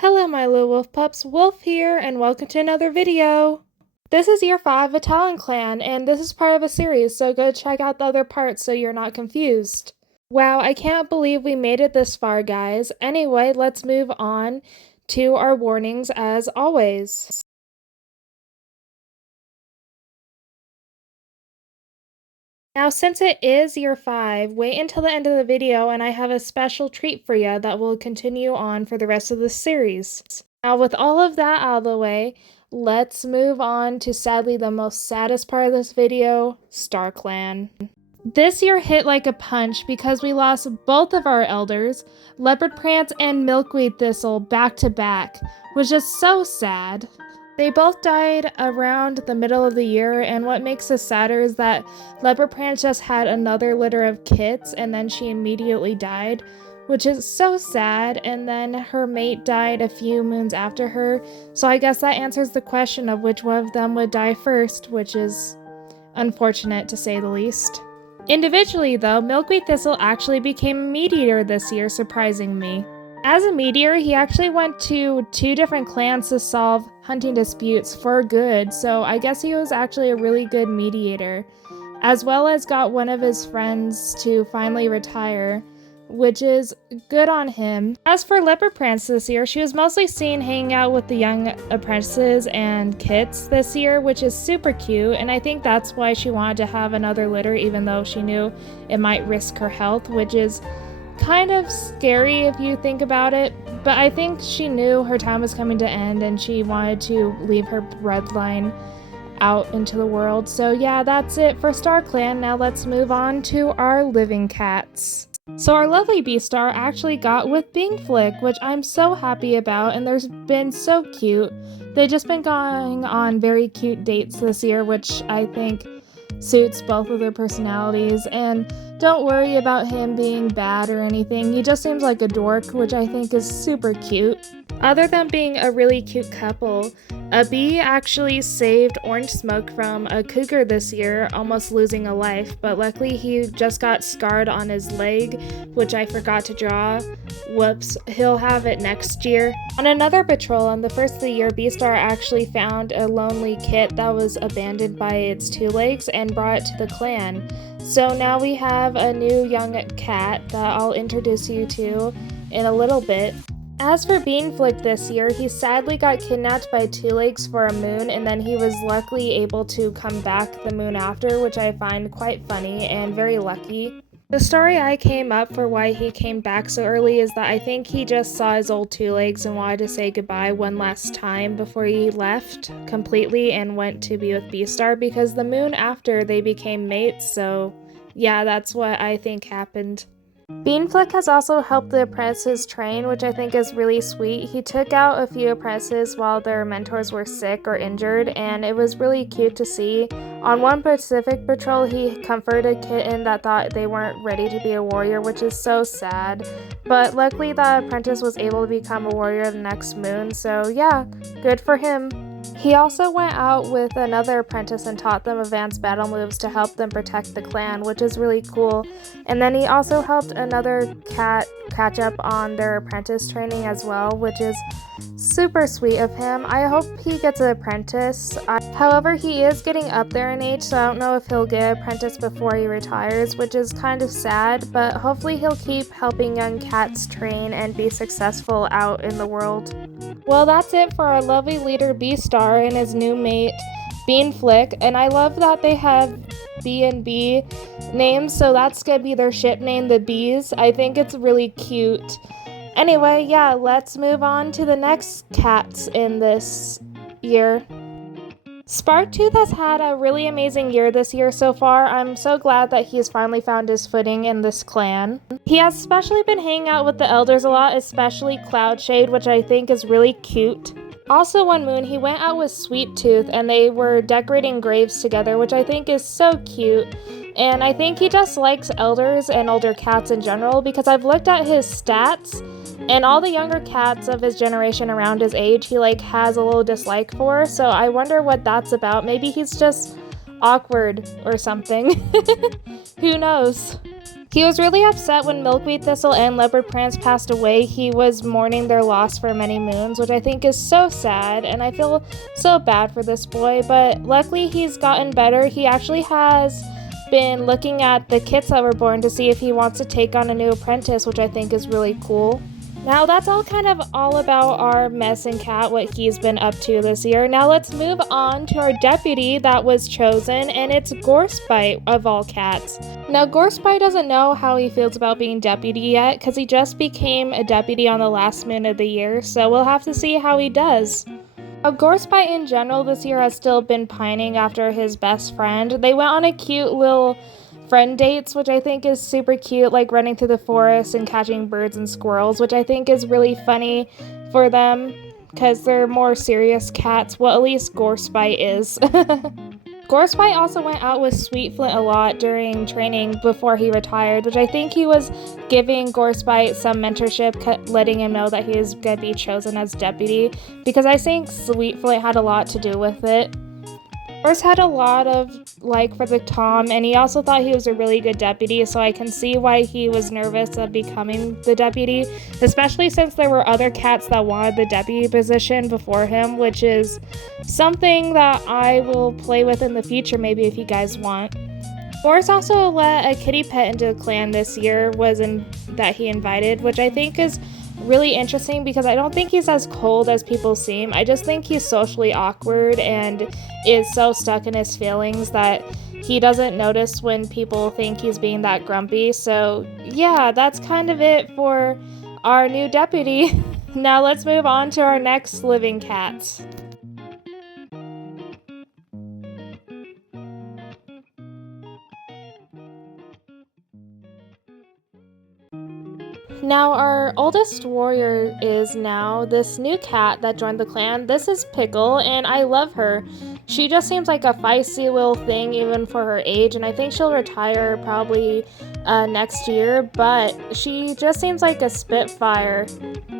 Hello my little wolf pups, Wolf here, and welcome to another video! This is year 5 of Talonclan, and this is part of a series, so go check out the other parts so you're not confused. Wow, I can't believe we made it this far, guys. Anyway, let's move on to our warnings as always. Now, since it is year 5, wait until the end of the video and I have a special treat for you that will continue on for the rest of the series. Now, with all of that out of the way, let's move on to sadly the most saddest part of this video, StarClan. This year hit like a punch because we lost both of our elders, Leopard Prance and Milkweed Thistle, back to back, which is so sad. They both died around the middle of the year, and what makes us sadder is that Leopard Prance just had another litter of kits and then she immediately died, which is so sad, and then her mate died a few moons after her, so I guess that answers the question of which one of them would die first, which is unfortunate to say the least. Individually though, Milkweed Thistle actually became a meat eater this year, surprising me. As a meat eater, he actually went to 2 different clans to solve hunting disputes for good, so I guess he was actually a really good mediator, as well as got one of his friends to finally retire, which is good on him. As for Leopard Prance this year, she was mostly seen hanging out with the young apprentices and kits this year, which is super cute, and I think that's why she wanted to have another litter even though she knew it might risk her health, which is kind of scary if you think about it, but I think she knew her time was coming to end and she wanted to leave her bloodline out into the world. So yeah, that's it for StarClan. Now let's move on to our living cats. So our lovely Beastar actually got with Bingflick, which I'm so happy about, and they've been so cute. They've just been going on very cute dates this year, which I think suits both of their personalities, and don't worry about him being bad or anything. He just seems like a dork, which I think is super cute. Other than being a really cute couple, a bee actually saved Orange Smoke from a cougar this year, almost losing a life, but luckily he just got scarred on his leg, which I forgot to draw. Whoops, he'll have it next year. On another patrol on the first of the year, Beastar actually found a lonely kit that was abandoned by its 2 legs and brought it to the clan. So now we have a new young cat that I'll introduce you to in a little bit. As for Beanflick this year, he sadly got kidnapped by 2 legs for a moon, and then he was luckily able to come back the moon after, which I find quite funny and very lucky. The story I came up for why he came back so early is that I think he just saw his old 2 legs and wanted to say goodbye one last time before he left completely and went to be with Beastar, because the moon after they became mates, so yeah, that's what I think happened. Beanflick has also helped the apprentices train, which I think is really sweet. He took out a few apprentices while their mentors were sick or injured, and it was really cute to see. On one Pacific patrol, he comforted a kitten that thought they weren't ready to be a warrior, which is so sad. But luckily the apprentice was able to become a warrior the next moon, so yeah, good for him. He also went out with another apprentice and taught them advanced battle moves to help them protect the clan, which is really cool. And then he also helped another cat catch up on their apprentice training as well, which is super sweet of him. I hope he gets an apprentice. However, he is getting up there in age, so I don't know if he'll get an apprentice before he retires, which is kind of sad, but hopefully he'll keep helping young cats train and be successful out in the world. Well, that's it for our lovely leader Beastar and his new mate Beanflick, and I love that they have B&B names, so that's gonna be their ship name, the Bees. I think it's really cute. Anyway, yeah, let's move on to the next cats in this year. Sparktooth has had a really amazing year this year so far. I'm so glad that he's finally found his footing in this clan. He has especially been hanging out with the elders a lot, especially Cloudshade, which I think is really cute. Also one moon, he went out with Sweet Tooth and they were decorating graves together, which I think is so cute. And I think he just likes elders and older cats in general, because I've looked at his stats and all the younger cats of his generation around his age he has a little dislike for, so I wonder what that's about. Maybe he's just awkward or something. Who knows? He was really upset when Milkweed Thistle and Leopard Prance passed away. He was mourning their loss for many moons, which I think is so sad, and I feel so bad for this boy, but luckily he's gotten better. He actually has been looking at the kits that were born to see if he wants to take on a new apprentice, which I think is really cool. Now that's all about our medicine cat, what he's been up to this year. Now let's move on to our deputy that was chosen, and it's Gorsebite of all cats. Now Gorsebite doesn't know how he feels about being deputy yet because he just became a deputy on the last moon of the year, so we'll have to see how he does. Gorsebite in general this year has still been pining after his best friend. They went on a cute little friend dates, which I think is super cute, like running through the forest and catching birds and squirrels, which I think is really funny for them because they're more serious cats. Well, at least Gorsebite is. Gorsebite also went out with Sweetflint a lot during training before he retired, which I think he was giving Gorsebite some mentorship, letting him know that he is going to be chosen as deputy, because I think Sweetflint had a lot to do with it. Gors had a lot of like for the Tom, and he also thought he was a really good deputy, so I can see why he was nervous of becoming the deputy, especially since there were other cats that wanted the deputy position before him, which is something that I will play with in the future, maybe if you guys want. Gors also let a kitty pet into the clan this year, that he invited, which I think is really interesting because I don't think he's as cold as people seem. I just think he's socially awkward and is so stuck in his feelings that he doesn't notice when people think he's being that grumpy. So yeah, that's kind of it for our new deputy. Now let's move on to our next living cats. Now our oldest warrior is now this new cat that joined the clan. This is Pickle, and I love her. She just seems like a feisty little thing even for her age, and I think she'll retire probably next year, but she just seems like a spitfire.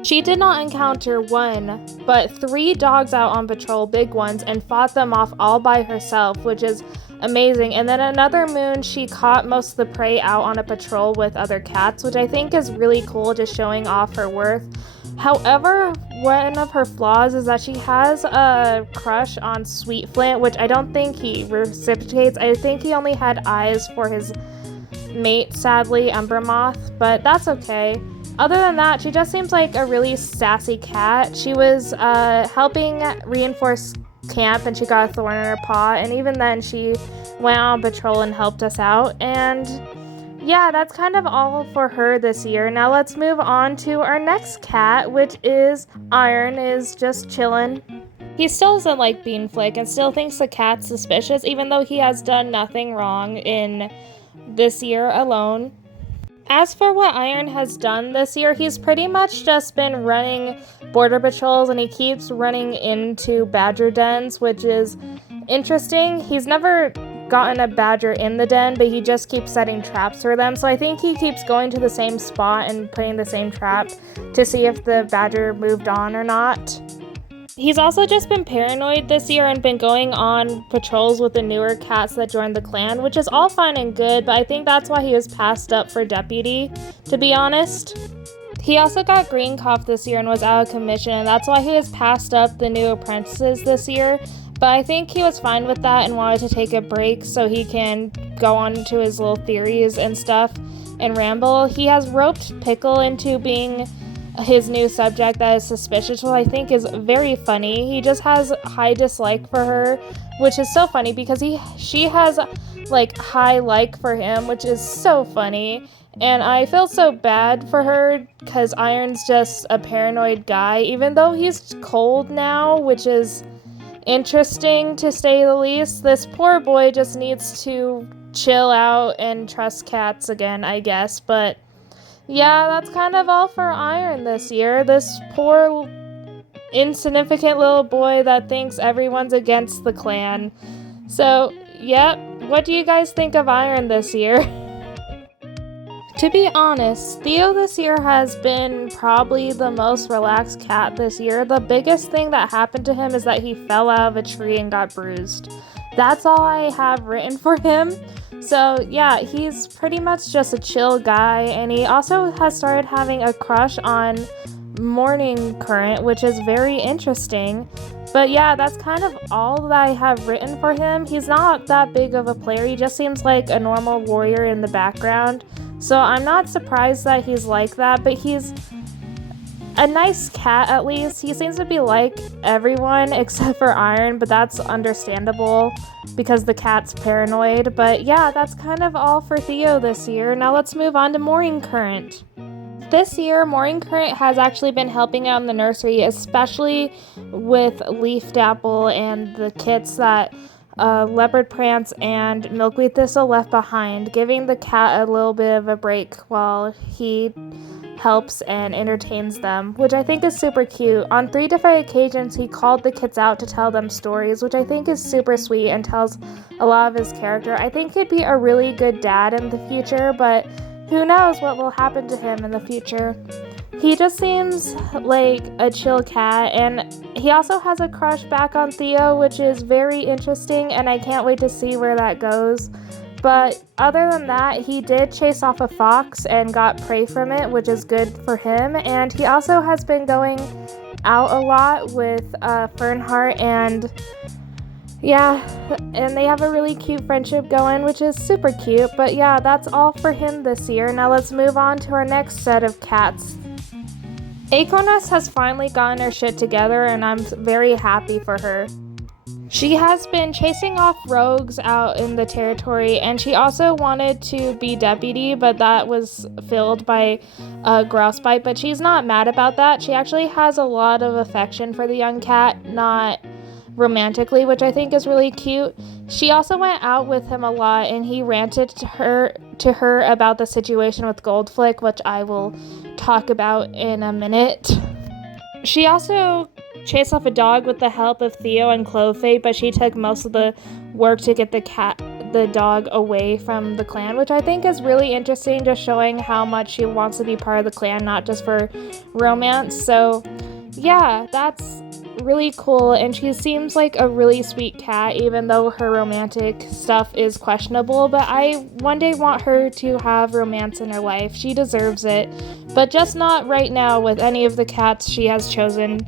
She did not encounter one, but 3 dogs out on patrol, big ones, and fought them off all by herself, which is amazing. And then another moon, she caught most of the prey out on a patrol with other cats, which I think is really cool, just showing off her worth. However, one of her flaws is that she has a crush on Sweetflint, which I don't think he reciprocates. I think he only had eyes for his mate, sadly, Umbermoth, but that's okay. Other than that, she just seems like a really sassy cat. She was helping reinforce camp and she got a thorn in her paw, and even then she went on patrol and helped us out. And yeah, that's kind of all for her this year. Now let's move on to our next cat, which is Iron, is just chilling. He still doesn't like Beanflick and still thinks the cat's suspicious, even though he has done nothing wrong in this year alone. As for what Iron has done this year, he's pretty much just been running border patrols, and he keeps running into badger dens, which is interesting. He's never gotten a badger in the den, but he just keeps setting traps for them. So I think he keeps going to the same spot and putting the same trap to see if the badger moved on or not. He's also just been paranoid this year and been going on patrols with the newer cats that joined the clan, which is all fine and good, but I think that's why he was passed up for deputy, to be honest. He also got green cough this year and was out of commission, and that's why he was passed up the new apprentices this year, but I think he was fine with that and wanted to take a break so he can go on to his little theories and stuff and ramble. He has roped Pickle into being his new subject that is suspicious, which I think is very funny. He just has high dislike for her, which is so funny because she has like high like for him, which is so funny. And I feel so bad for her because Iron's just a paranoid guy, even though he's cold now, which is interesting to say the least. This poor boy just needs to chill out and trust cats again, I guess. But yeah, that's kind of all for Iron this year. This poor, insignificant little boy that thinks everyone's against the clan. So, yep, what do you guys think of Iron this year? To be honest, Theo this year has been probably the most relaxed cat this year. The biggest thing that happened to him is that he fell out of a tree and got bruised. That's all I have written for him. So yeah, he's pretty much just a chill guy, and he also has started having a crush on Morning Current, which is very interesting. But yeah, that's kind of all that I have written for him. He's not that big of a player, he just seems like a normal warrior in the background. So I'm not surprised that he's like that, but he's a nice cat at least. He seems to be like everyone except for Iron, but that's understandable because the cat's paranoid. But yeah, that's kind of all for Theo this year. Now let's move on to Morning Current. This year, Morning Current has actually been helping out in the nursery, especially with Leaf Dapple and the kits that Leopard Prance and Milkweed Thistle left behind, giving the cat a little bit of a break while he helps and entertains them, which I think is super cute. On 3 different occasions, he called the kids out to tell them stories, which I think is super sweet and tells a lot of his character. I think he'd be a really good dad in the future, but who knows what will happen to him in the future. He just seems like a chill cat, and he also has a crush back on Theo, which is very interesting, and I can't wait to see where that goes. But other than that, he did chase off a fox and got prey from it, which is good for him. And he also has been going out a lot with Fernheart, and yeah, and they have a really cute friendship going, which is super cute. But yeah, that's all for him this year. Now let's move on to our next set of cats. Acornus has finally gotten her shit together, and I'm very happy for her. She has been chasing off rogues out in the territory, and she also wanted to be deputy, but that was filled by Grousebite, but she's not mad about that. She actually has a lot of affection for the young cat, not romantically, which I think is really cute. She also went out with him a lot, and he ranted to her about the situation with Goldflick, which I will talk about in a minute. She also chased off a dog with the help of Theo and Clovefate, but she took most of the work to get the dog away from the clan, which I think is really interesting, just showing how much she wants to be part of the clan, not just for romance. So yeah, that's really cool, and she seems like a really sweet cat, even though her romantic stuff is questionable. But I one day want her to have romance in her life. She deserves it, but just not right now with any of the cats she has chosen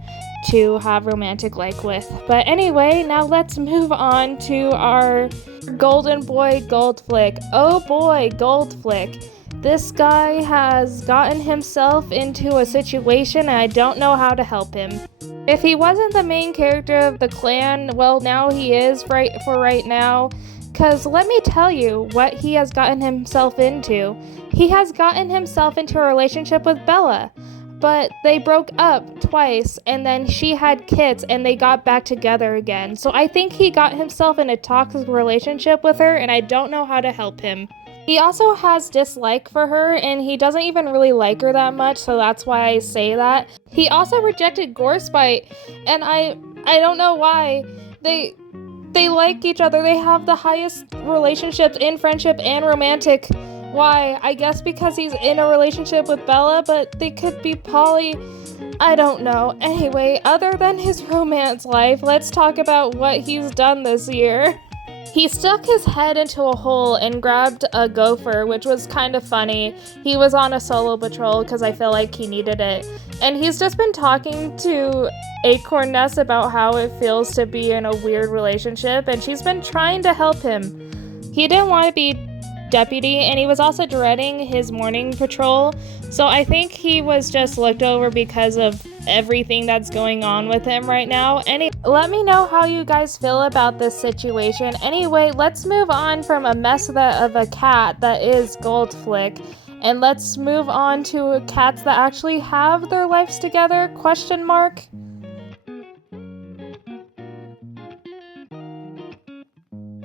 to have romantic like with. But anyway, now let's move on to our golden boy Goldflick. Oh boy, Goldflick. This guy has gotten himself into a situation and I don't know how to help him. If he wasn't the main character of the clan, well, now he is right now. Because let me tell you what he has gotten himself into. He has gotten himself into a relationship with Bella. But they broke up twice, and then she had kids, and they got back together again. So I think he got himself in a toxic relationship with her, and I don't know how to help him. He also has dislike for her, and he doesn't even really like her that much, so that's why I say that. He also rejected Gorespite, and I don't know why. They like each other. They have the highest relationships in friendship and romantic. Why? I guess because he's in a relationship with Bella, but they could be poly. I don't know. Anyway, other than his romance life, let's talk about what he's done this year. He stuck his head into a hole and grabbed a gopher, which was kind of funny. He was on a solo patrol because I feel like he needed it. And he's just been talking to Acornus about how it feels to be in a weird relationship, and she's been trying to help him. He didn't want to be deputy, and he was also dreading his morning patrol, so I think he was just looked over because of everything that's going on with him right now. Let me know how you guys feel about this situation. Anyway, let's move on from a mess of a cat that is Goldflick, and let's move on to cats that actually have their lives together, ?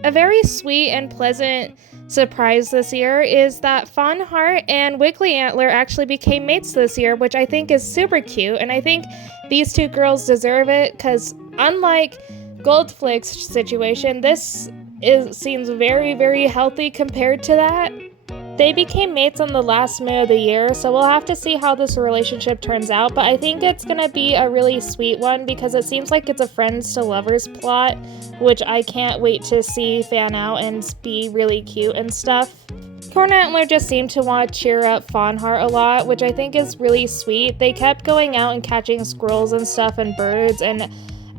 A very sweet and pleasant surprise this year is that Fawnheart and Wiggly Antler actually became mates this year, which I think is super cute, and I think these two girls deserve it because unlike Goldflick's situation, this seems very, very healthy compared to that. They became mates on the last moon of the year, so we'll have to see how this relationship turns out, but I think it's gonna be a really sweet one because it seems like it's a friends to lovers plot, which I can't wait to see fan out and be really cute and stuff. Corn Antler just seemed to want to cheer up Fawnheart a lot, which I think is really sweet. They kept going out and catching squirrels and stuff and birds and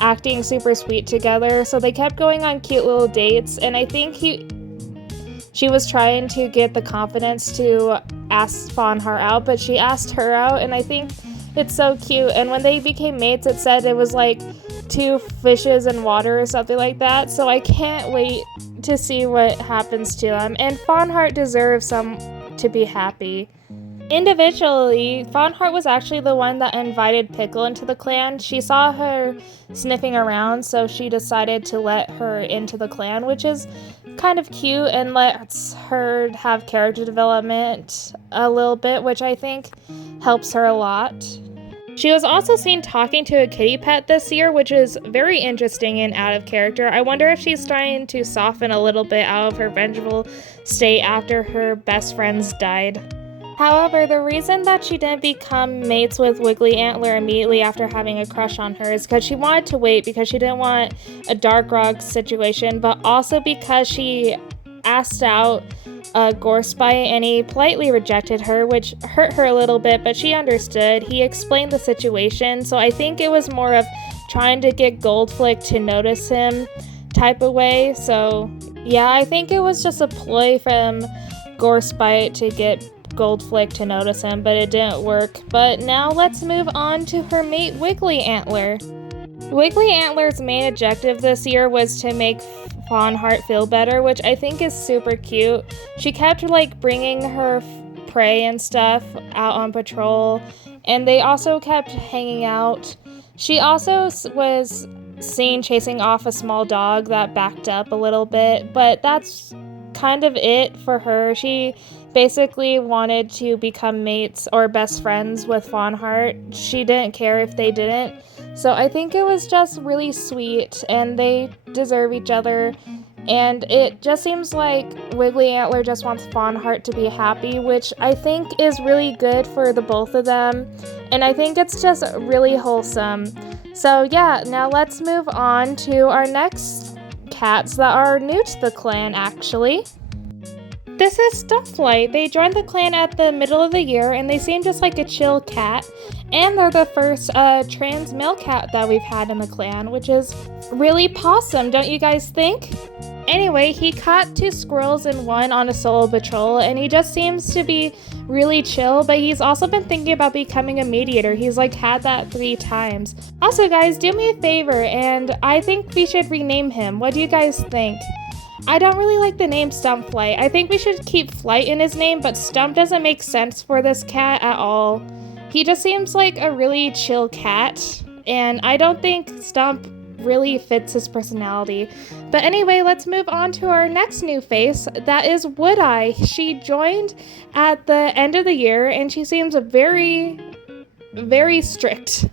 acting super sweet together, so they kept going on cute little dates, and I think she was trying to get the confidence to ask Fawnheart out, but she asked her out, and I think it's so cute. And when they became mates, it said it was like two fishes in water or something like that, so I can't wait to see what happens to them. And Fawnheart deserves some to be happy. Individually, Fawnheart was actually the one that invited Pickle into the clan. She saw her sniffing around, so she decided to let her into the clan, which is kind of cute and lets her have character development a little bit, which I think helps her a lot. She was also seen talking to a kitty pet this year, which is very interesting and out of character. I wonder if she's trying to soften a little bit out of her vengeful state after her best friends died. However, the reason that she didn't become mates with Wiggly Antler immediately after having a crush on her is because she wanted to wait because she didn't want a Dark Rock situation, but also because she asked out Gorspite and he politely rejected her, which hurt her a little bit, but she understood. He explained the situation, so I think it was more of trying to get Goldflick to notice him type of way. So yeah, I think it was just a ploy from Gorspite to get Goldflick to notice him, but it didn't work. But now let's move on to her mate Wiggly Antler. Wiggly Antler's main objective this year was to make Fawnheart feel better, which I think is super cute. She kept like bringing her prey and stuff out on patrol, and they also kept hanging out. She also was seen chasing off a small dog that backed up a little bit, but that's kind of it for her. She basically wanted to become mates or best friends with Fawnheart. She didn't care if they didn't. So I think it was just really sweet, and they deserve each other. And it just seems like Wiggly Antler just wants Fawnheart to be happy, which I think is really good for the both of them. And I think it's just really wholesome. So yeah, now let's move on to our next cats that are new to the clan, actually. This is Stufflight. They joined the clan at the middle of the year, and they seem just like a chill cat. And they're the first trans male cat that we've had in the clan, which is really possum, don't you guys think? Anyway, he caught 2 squirrels and 1 on a solo patrol, and he just seems to be really chill, but he's also been thinking about becoming a mediator. He's like had that 3 times. Also guys, do me a favor, and I think we should rename him. What do you guys think? I don't really like the name Stumpflight. I think we should keep Flight in his name, but Stump doesn't make sense for this cat at all. He just seems like a really chill cat, and I don't think Stump really fits his personality. But anyway, let's move on to our next new face. That is Woodeye. She joined at the end of the year, and she seems very, very strict.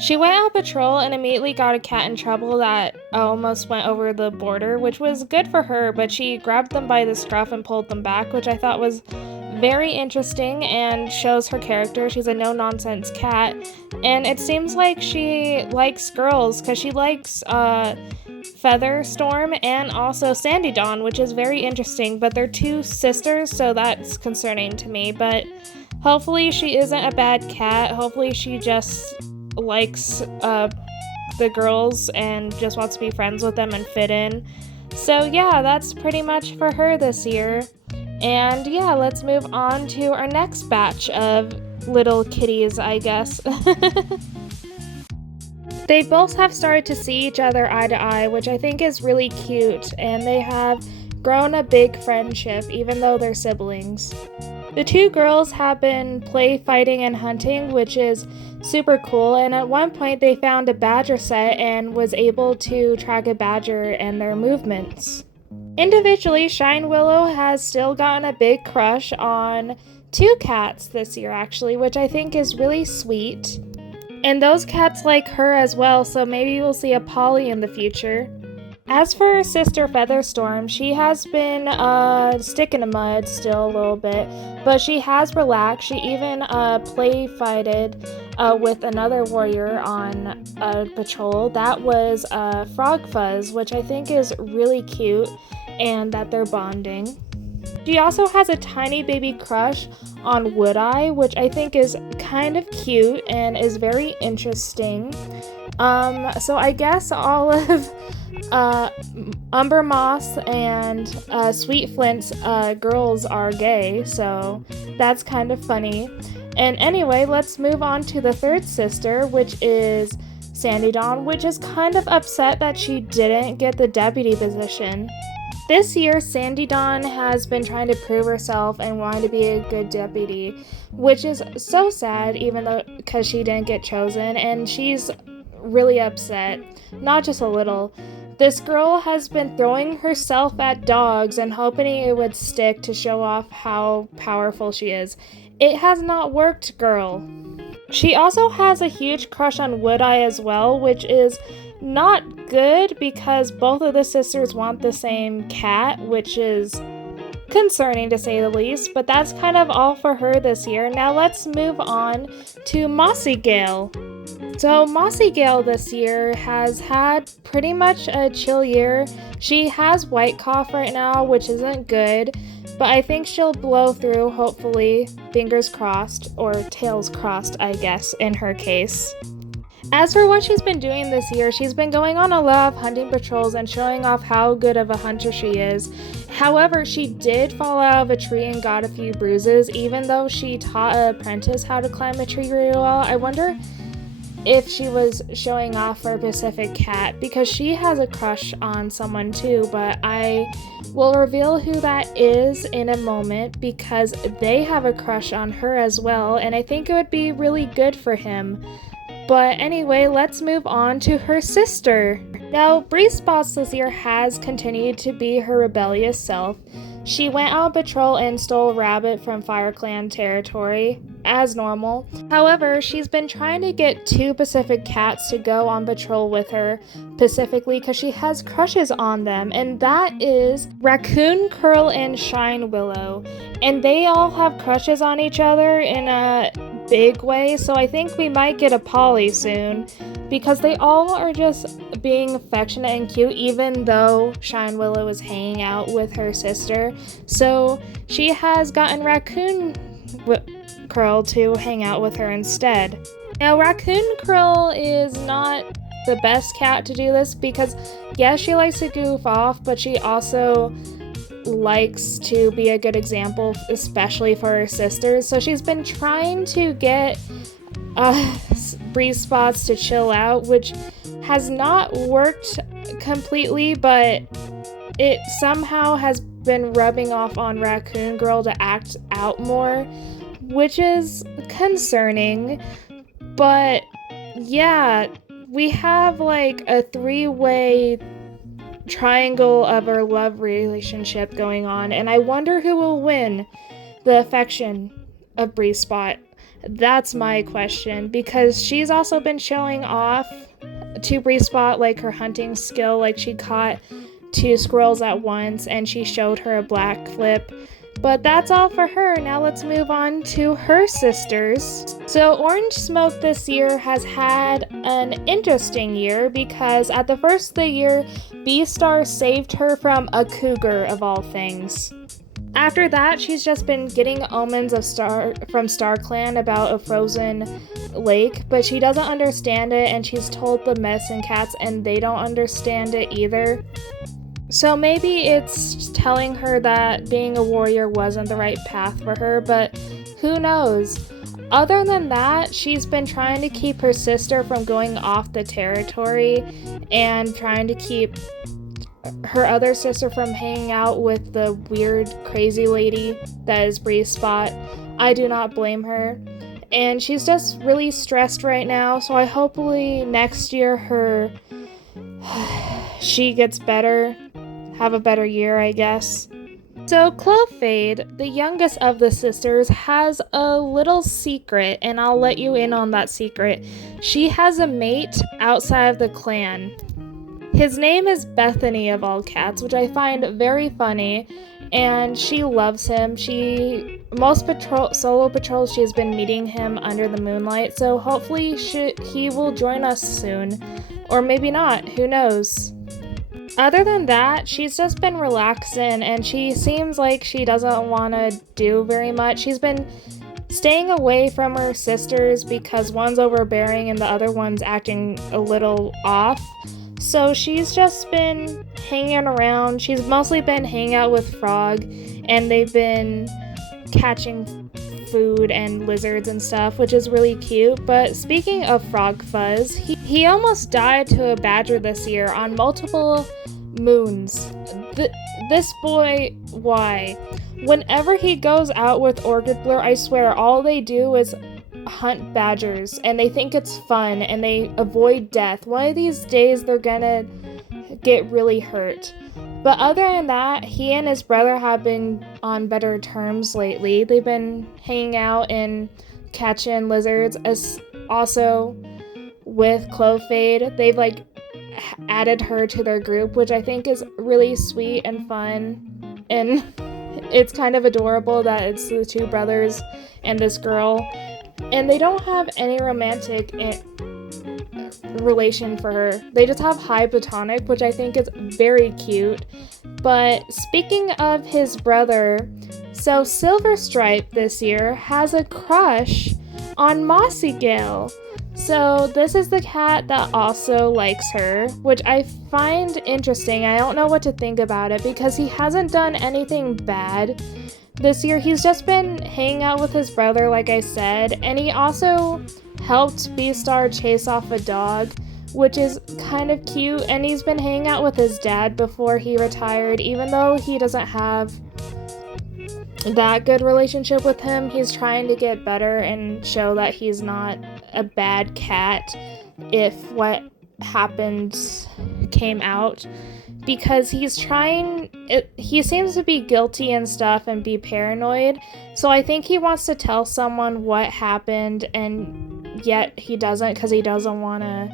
She went on patrol and immediately got a cat in trouble that almost went over the border, which was good for her, but she grabbed them by the scruff and pulled them back, which I thought was very interesting and shows her character. She's a no-nonsense cat, and it seems like she likes girls because she likes Featherstorm and also Sandy Dawn, which is very interesting, but they're 2 sisters, so that's concerning to me. But hopefully she isn't a bad cat. Hopefully she just likes the girls and just wants to be friends with them and fit in. So yeah, that's pretty much for her this year. And yeah, let's move on to our next batch of little kitties, I guess. They both have started to see each other eye to eye, which I think is really cute, and they have grown a big friendship even though they're siblings. The 2 girls have been play fighting and hunting, which is super cool, and at one point they found a badger set and was able to track a badger and their movements. Individually, Shine Willow has still gotten a big crush on 2 cats this year actually, which I think is really sweet. And those cats like her as well, so maybe we'll see a Polly in the future. As for her sister Featherstorm, she has been sticking to mud still a little bit, but she has relaxed. She even play fighted with another warrior on patrol. That was Frog Fuzz, which I think is really cute, and that they're bonding. She also has a tiny baby crush on Wood Eye, which I think is kind of cute and is very interesting. So I guess all of Umber Moss and Sweet Flint's girls are gay, so that's kind of funny. And anyway, let's move on to the third sister, which is Sandy Dawn, which is kind of upset that she didn't get the deputy position. This year, Sandy Dawn has been trying to prove herself and wanting to be a good deputy, which is so sad, even though because she didn't get chosen, and she's really upset, not just a little. This girl has been throwing herself at dogs and hoping it would stick to show off how powerful she is. It has not worked, girl. She also has a huge crush on Wood Eye as well, which is not good because both of the sisters want the same cat, which is concerning to say the least, but that's kind of all for her this year. Now let's move on to Mossy Gale. So Mossy Gale this year has had pretty much a chill year. She has white cough right now, which isn't good, but I think she'll blow through, hopefully, fingers crossed, or tails crossed, I guess, in her case. As for what she's been doing this year, she's been going on a lot of hunting patrols and showing off how good of a hunter she is. However, she did fall out of a tree and got a few bruises, even though she taught an apprentice how to climb a tree really well. I wonder if she was showing off for Pacific Cat, because she has a crush on someone too, but I will reveal who that is in a moment because they have a crush on her as well, and I think it would be really good for him. But anyway, let's move on to her sister. Now, Bree Spots this year has continued to be her rebellious self. She went on patrol and stole a rabbit from Fire Clan territory, as normal. However, she's been trying to get 2 Pacific Cats to go on patrol with her, specifically because she has crushes on them, and that is Raccoon Curl and Shine Willow. And they all have crushes on each other in a big way, so I think we might get a poly soon, because they all are just being affectionate and cute, even though Shine Willow is hanging out with her sister. So she has gotten Raccoon Curl to hang out with her instead. Now, Raccoon Curl is not the best cat to do this because, yes, she likes to goof off, but she also likes to be a good example, especially for her sisters. So she's been trying to get Bree Spots to chill out, which has not worked completely, but it somehow has been rubbing off on Raccoon Girl to act out more, which is concerning. But yeah, we have like a 3-way triangle of our love relationship going on, and I wonder who will win the affection of Bree Spot. That's my question, because she's also been showing off to Bree Spot like her hunting skill, like she caught 2 squirrels at once and she showed her a black flip. But that's all for her. Now let's move on to her sisters. So Orange Smoke this year has had an interesting year because at the first of the year, Beastar saved her from a cougar of all things. After that, she's just been getting omens of from StarClan about a frozen lake, but she doesn't understand it, and she's told the medicine cats and they don't understand it either. So maybe it's telling her that being a warrior wasn't the right path for her, but who knows? Other than that, she's been trying to keep her sister from going off the territory and trying to keep her other sister from hanging out with the weird, crazy lady that is Bree Spot. I do not blame her. And she's just really stressed right now, so I hopefully next year she gets better. Have a better year, I guess. So Clovefade, the youngest of the sisters, has a little secret, and I'll let you in on that secret. She has a mate outside of the clan. His name is Bethany of all cats, which I find very funny, and she loves him. Solo patrols she has been meeting him under the moonlight, so hopefully he will join us soon, or maybe not, who knows. Other than that, she's just been relaxing, and she seems like she doesn't want to do very much. She's been staying away from her sisters because one's overbearing and the other one's acting a little off. So she's just been hanging around. She's mostly been hanging out with Frog, and they've been catching food and lizards and stuff, which is really cute. But speaking of Frog Fuzz, he almost died to a badger this year on multiple moons. This boy, why? Whenever he goes out with Orchid Blur, I swear all they do is hunt badgers, and they think it's fun, and they avoid death. One of these days they're gonna get really hurt. But other than that, he and his brother have been on better terms lately. They've been hanging out and catching lizards, as also with Clovefade. They've added her to their group, which I think is really sweet and fun, and it's kind of adorable that it's the two brothers and this girl. And they don't have any romantic relation for her. They just have high platonic, which I think is very cute. But speaking of his brother, so Silverstripe this year has a crush on Mossy Gale. So this is the cat that also likes her, which I find interesting. I don't know what to think about it because he hasn't done anything bad this year. He's just been hanging out with his brother, like I said, and he also helped Beastar chase off a dog, which is kind of cute, and he's been hanging out with his dad before he retired. Even though he doesn't have that good relationship with him, he's trying to get better and show that he's not a bad cat if what happened came out, because he seems to be guilty and stuff and be paranoid. So I think he wants to tell someone what happened, and yet he doesn't, because he doesn't want to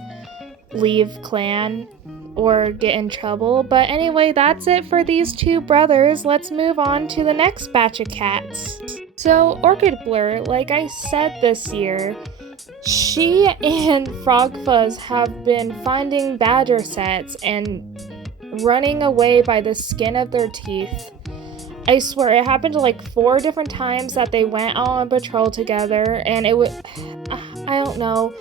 leave clan or get in trouble. But anyway, that's it for these two brothers. Let's move on to the next batch of cats. So Orchid Blur, like I said this year, she and Frog Fuzz have been finding badger sets and running away by the skin of their teeth. I swear it happened 4 different times that they went out on patrol together, and I don't know,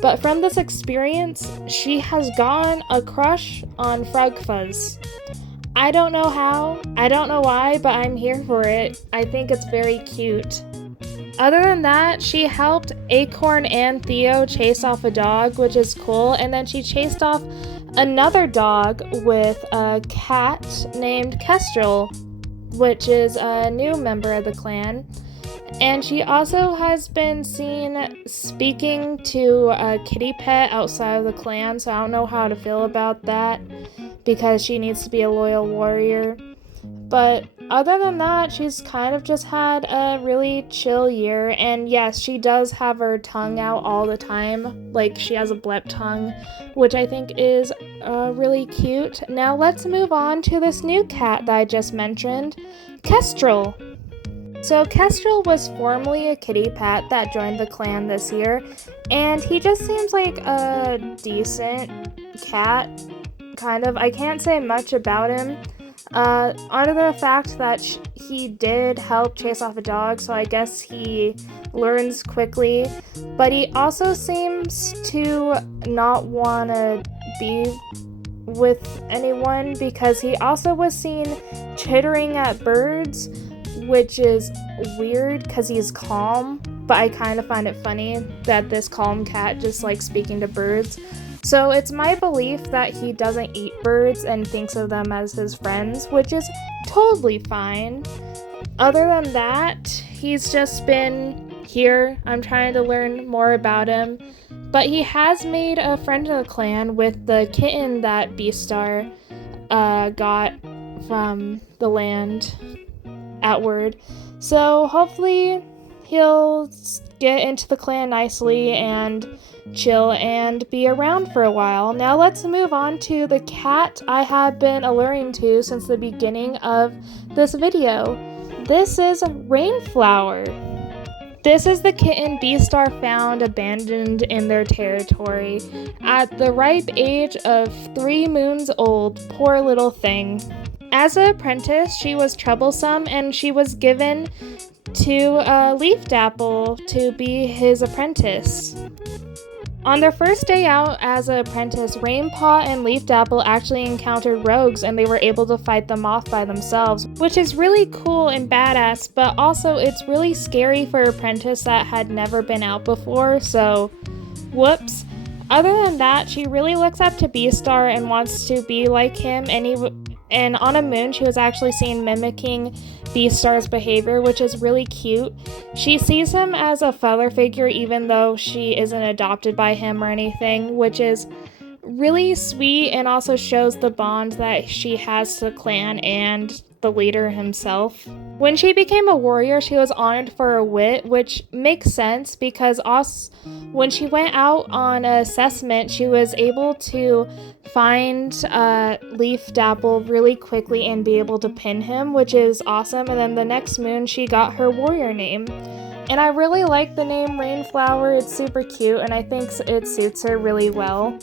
but from this experience, she has gotten a crush on Frog Fuzz. I don't know how, I don't know why, but I'm here for it. I think it's very cute. Other than that, she helped Acorn and Theo chase off a dog, which is cool, and then she chased off another dog with a cat named Kestrel, which is a new member of the clan. And she also has been seen speaking to a kitty pet outside of the clan, so I don't know how to feel about that, because she needs to be a loyal warrior. But other than that, she's kind of just had a really chill year. And yes, she does have her tongue out all the time. She has a blep tongue, which I think is really cute. Now let's move on to this new cat that I just mentioned, Kestrel. So Kestrel was formerly a kitty pet that joined the clan this year, and he just seems like a decent cat, kind of. I can't say much about him. Under the fact that he did help chase off a dog, so I guess he learns quickly, but he also seems to not want to be with anyone, because he also was seen chittering at birds, which is weird because he's calm, but I kind of find it funny that this calm cat just likes speaking to birds. So it's my belief that he doesn't eat birds and thinks of them as his friends, which is totally fine. Other than that, he's just been here. I'm trying to learn more about him. But he has made a friend of the clan with the kitten that Beastar got from the land at Word. So hopefully he'll get into the clan nicely and chill and be around for a while. Now let's move on to the cat I have been alluring to since the beginning of this video. This is Rainflower. This is the kitten Beastar found abandoned in their territory at the ripe age of 3 moons old. Poor little thing. As an apprentice, she was troublesome and she was given to Leaf Dapple to be his apprentice. On their first day out as an apprentice, Rainpaw and Leaf Dapple actually encountered rogues and they were able to fight them off by themselves, which is really cool and badass, but also it's really scary for an apprentice that had never been out before, so whoops. Other than that, she really looks up to Beastar and wants to be like him, and on a moon she was actually seen mimicking Beastar's behavior, which is really cute. She sees him as a father figure even though she isn't adopted by him or anything, which is really sweet and also shows the bond that she has to the clan and the leader himself. When she became a warrior, she was honored for her wit, which makes sense because when she went out on assessment, she was able to find Leaf Dapple really quickly and be able to pin him, which is awesome. And then the next moon, she got her warrior name. And I really like the name Rainflower. It's super cute and I think it suits her really well.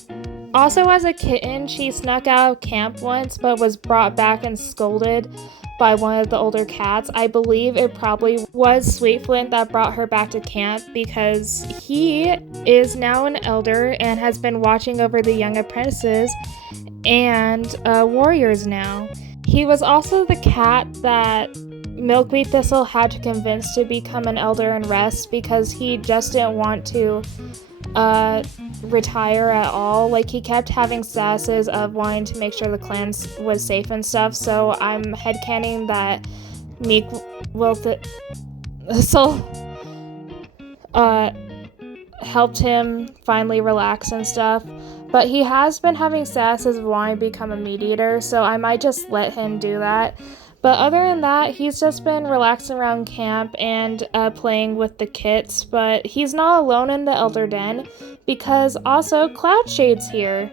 Also, as a kitten, she snuck out of camp once but was brought back and scolded by one of the older cats. I believe it probably was Sweetflint that brought her back to camp because he is now an elder and has been watching over the young apprentices and warriors now. He was also the cat that Milkweed Thistle had to convince to become an elder and rest because he just didn't want to retire at all. Like, he kept having statuses of wanting to make sure the clan was safe and stuff, so I'm headcanon that Meek Thistle helped him finally relax and stuff. But he has been having statuses of wanting to become a meat eater, so I might just let him do that. But other than that, he's just been relaxing around camp and playing with the kits. But he's not alone in the Elder Den because also Cloudshade's here.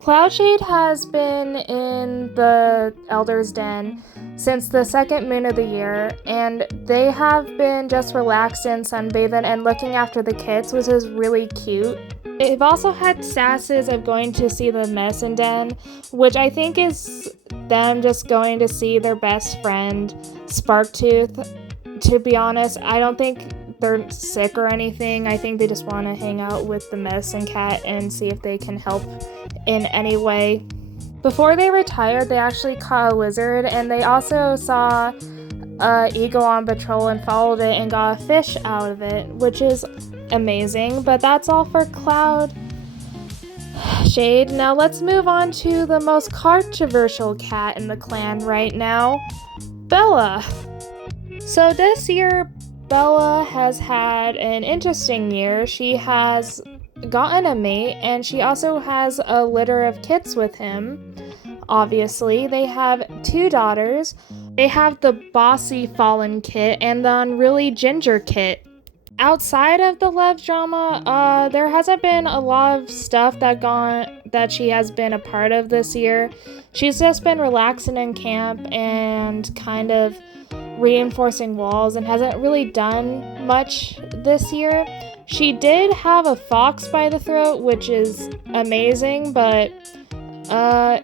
Cloudshade has been in the Elder's Den since the second moon of the year, and they have been just relaxing, sunbathing, and looking after the kits, which is really cute. They've also had statuses of going to see the medicine den, which I think is them just going to see their best friend, Sparktooth. To be honest, I don't think they're sick or anything. I think they just want to hang out with the medicine cat and see if they can help in any way. Before they retired, they actually caught a lizard, and they also saw an eagle on patrol and followed it and got a fish out of it, which is amazing. But that's all for Cloud Shade. Now let's move on to the most controversial cat in the clan right now, Bella. So this year, Bella has had an interesting year. She has gotten a mate, and she also has a litter of kits with him. Obviously, they have 2 daughters. They have the Bossy Fallen kit and the Unruly Ginger kit. Outside of the love drama, there hasn't been a lot of stuff that she has been a part of this year. She's just been relaxing in camp and kind of reinforcing walls and hasn't really done much this year. She did have a fox by the throat, which is amazing, but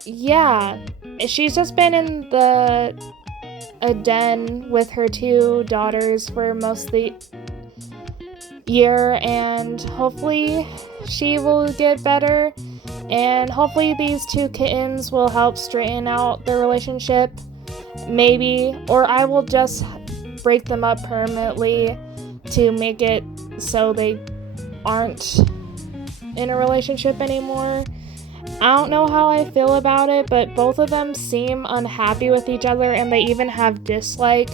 yeah, she's just been in a den with her 2 daughters for most of the year, and hopefully she will get better, and hopefully these 2 kittens will help straighten out their relationship, maybe, or I will just break them up permanently to make it so they aren't in a relationship anymore. I don't know how I feel about it, but both of them seem unhappy with each other and they even have dislike.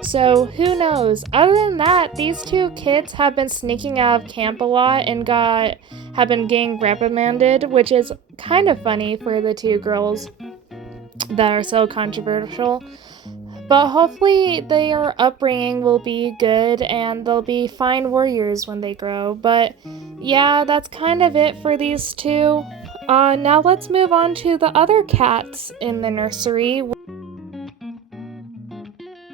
So who knows? Other than that, these 2 kids have been sneaking out of camp a lot and have been getting reprimanded, which is kind of funny for the 2 girls that are so controversial. But hopefully their upbringing will be good and they'll be fine warriors when they grow. But yeah, that's kind of it for these two. Now let's move on to the other cats in the nursery.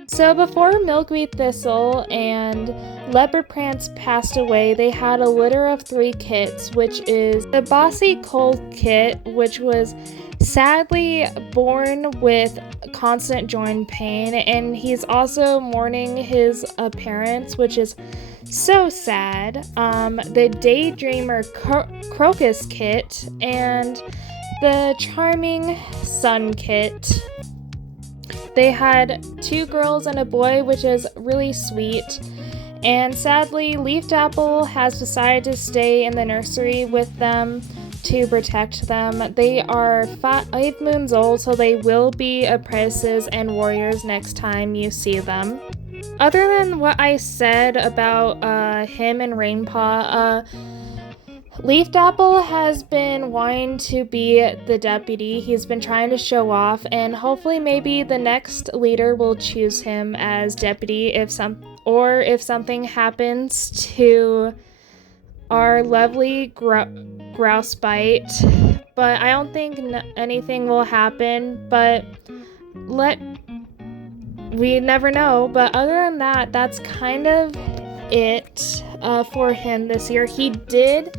So before Milkweed Thistle and Leopard Prance passed away, they had a litter of 3 kits, which is the Bossy Cold kit, which was sadly born with constant joint pain, and he's also mourning his parents, which is so sad. The Daydreamer Crocus kit and the Charming Sun kit. They had 2 girls and a boy, which is really sweet. And sadly, Leafed Apple has decided to stay in the nursery with them to protect them. They are 5 moons old, so they will be apprentices and warriors next time you see them. Other than what I said about him and Rainpaw, Leafed Apple has been wanting to be the deputy. He's been trying to show off, and hopefully maybe the next leader will choose him as deputy if something happens to our lovely grouse bite. But I don't think anything will happen, but we never know. But other than that, that's kind of it for him this year. He did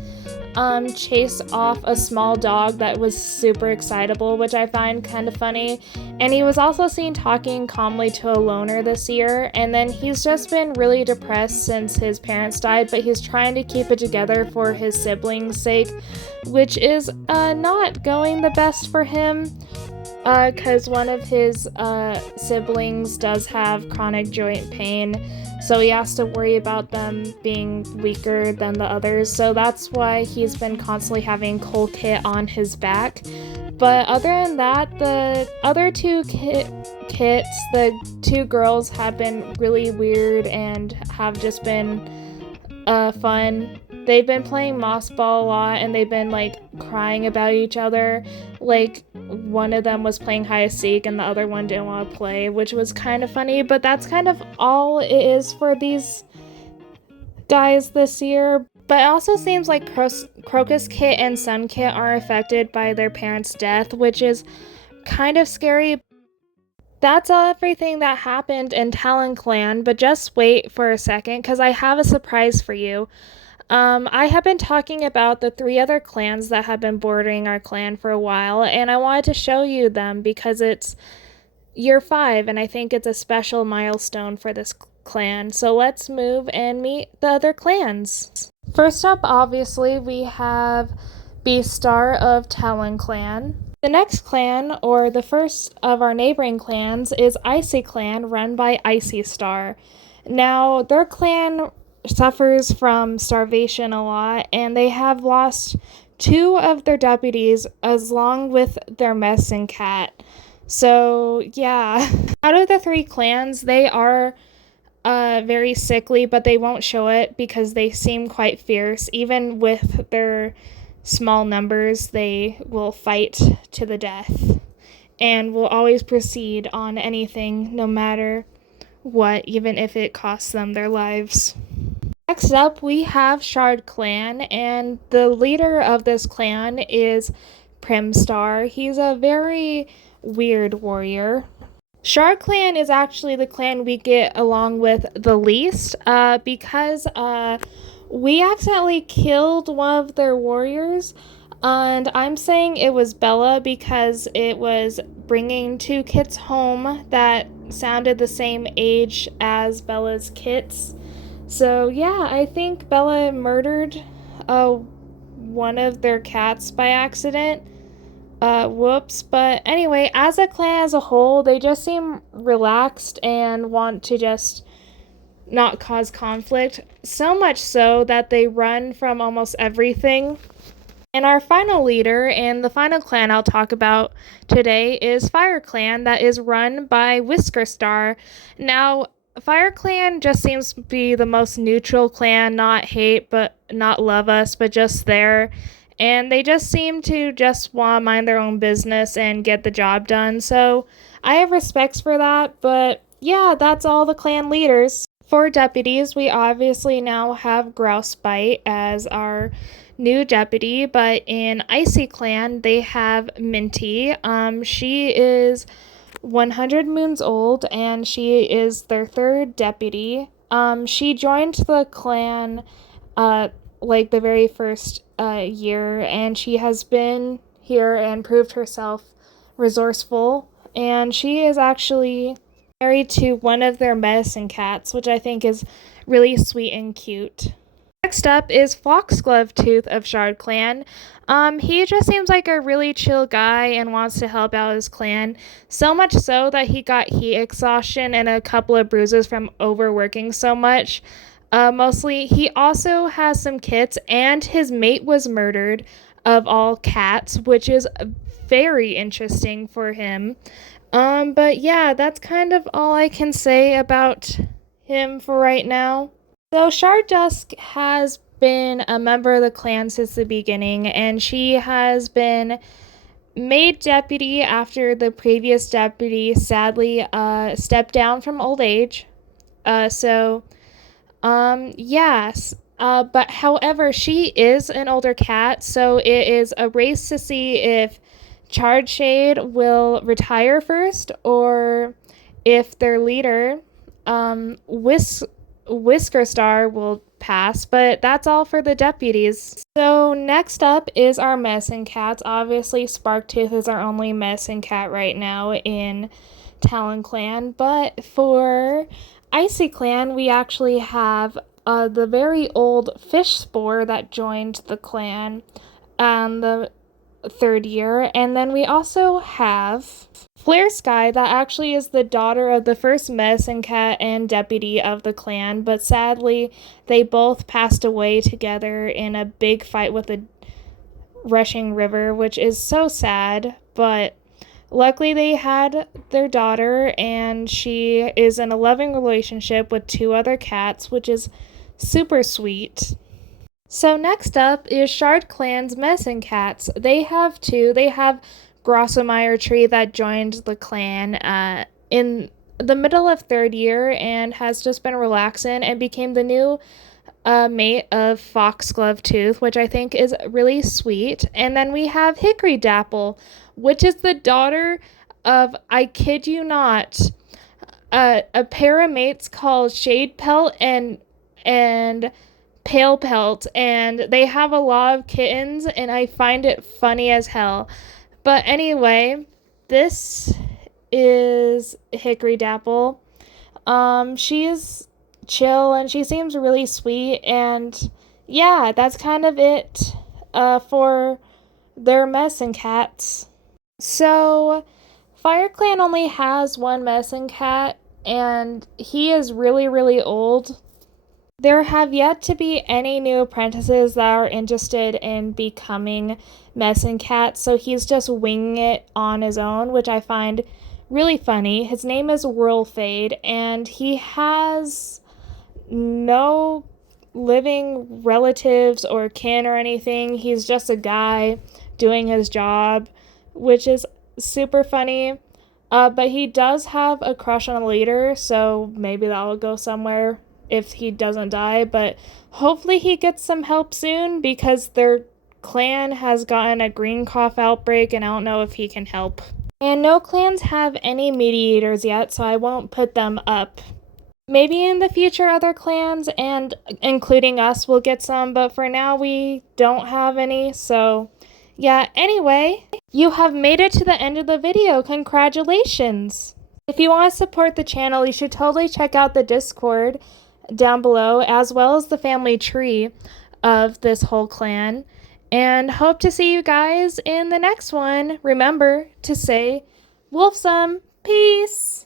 chase off a small dog that was super excitable, which I find kind of funny. And he was also seen talking calmly to a loner this year. And then he's just been really depressed since his parents died, but he's trying to keep it together for his siblings' sake, which is not going the best for him. Because one of his siblings does have chronic joint pain, so he has to worry about them being weaker than the others. So that's why he's been constantly having Cold Kit on his back. But other than that, the other 2 kits, the 2 girls, have been really weird and have just been fun. They've been playing Moss Ball a lot, and they've been like crying about each other. Like, one of them was playing hide and seek and the other one didn't want to play, which was kind of funny. But that's kind of all it is for these guys this year. But it also seems like Crocus Kit and Sun Kit are affected by their parents' death, which is kind of scary. That's everything that happened in Talonclan, but just wait for a second because I have a surprise for you. I have been talking about the 3 other clans that have been bordering our clan for a while, and I wanted to show you them because it's year 5, and I think it's a special milestone for this clan. So let's move and meet the other clans. First up, obviously, we have Beastar of Talonclan. The next clan, or the first of our neighboring clans, is Icy Clan, run by Icy Star. Now, their clan suffers from starvation a lot, and they have lost 2 of their deputies along with their medicine cat. So yeah, out of the 3 clans, they are very sickly, but they won't show it because they seem quite fierce. Even with their small numbers, they will fight to the death and will always proceed on anything, no matter what, even if it costs them their lives. Next up, we have Shard Clan, and the leader of this clan is Primstar. He's a very weird warrior. Shard Clan is actually the clan we get along with the least because we accidentally killed one of their warriors, and I'm saying it was Bella because it was bringing 2 kits home that sounded the same age as Bella's kits. So yeah, I think Bella murdered one of their cats by accident. Whoops. But anyway, as a clan as a whole, they just seem relaxed and want to just not cause conflict. So much so that they run from almost everything. And our final leader and the final clan I'll talk about today is Fire Clan, that is run by Whisker Star. Now, Fire Clan just seems to be the most neutral clan, not hate, but not love us, but just there. and they just seem to just want to mind their own business and get the job done. So I have respects for that, but yeah, that's all the clan leaders. For deputies, we obviously now have Grousebite as our new deputy, but in Icy Clan, they have Minty. She is 100 moons old, and she is their third deputy. She joined the clan like the very first year, and she has been here and proved herself resourceful. And she is actually married to one of their medicine cats, which I think is really sweet and cute. Next up is Foxglove Tooth of Shard Clan. He just seems like a really chill guy and wants to help out his clan, so much so that he got heat exhaustion and a couple of bruises from overworking so much. Mostly, he also has some kits, and his mate was murdered, of all cats, which is very interesting for him. But yeah, that's kind of all I can say about him for right now. So Shardusk has been a member of the clan since the beginning, and she has been made deputy after the previous deputy sadly stepped down from old age. Yes. But however, she is an older cat, so it is a race to see if Charred Shade will retire first, or if their leader, Whisker Star, will pass. But that's all for the deputies. So next up is our medicine cats. Obviously, Sparktooth is our only medicine cat right now in Talonclan, but for Icy Clan, we actually have the very old Fish Spore that joined the clan the third year, and then we also have Flare Sky, that actually is the daughter of the first medicine cat and deputy of the clan, but sadly, they both passed away together in a big fight with a rushing river, which is so sad, but luckily, they had their daughter, and she is in a loving relationship with two other cats, which is super sweet. So next up is Shard Clan's medicine cats. They have two. They have Grossemeyer Tree that joined the clan in the middle of third year and has just been relaxing and became the new mate of Foxglove Tooth, which I think is really sweet. And then we have Hickory Dapple, which is the daughter of, I kid you not, a pair of mates called Shade Pelt and Pale Pelt, and they have a lot of kittens, and I find it funny as hell. But anyway, this is Hickory Dapple. She is chill and she seems really sweet, and yeah, that's kind of it for their medicine cats. So Fire Clan only has one medicine cat, and he is really, really old. There have yet to be any new apprentices that are interested in becoming medicine cats, so he's just winging it on his own, which I find really funny. His name is Whirlfade, and he has no living relatives or kin or anything. He's just a guy doing his job, which is super funny. But he does have a crush on a leader, so maybe that will go somewhere if he doesn't die. But hopefully he gets some help soon, because their clan has gotten a green cough outbreak, and I don't know if he can help. And no clans have any mediators yet, so I won't put them up. Maybe in the future other clans, and including us, will get some, but for now we don't have any, so yeah. Anyway, you have made it to the end of the video. Congratulations! If you want to support the channel, you should totally check out the Discord down below, as well as the family tree of this whole clan, and hope to see you guys in the next one. Remember to say wolfsome. Peace!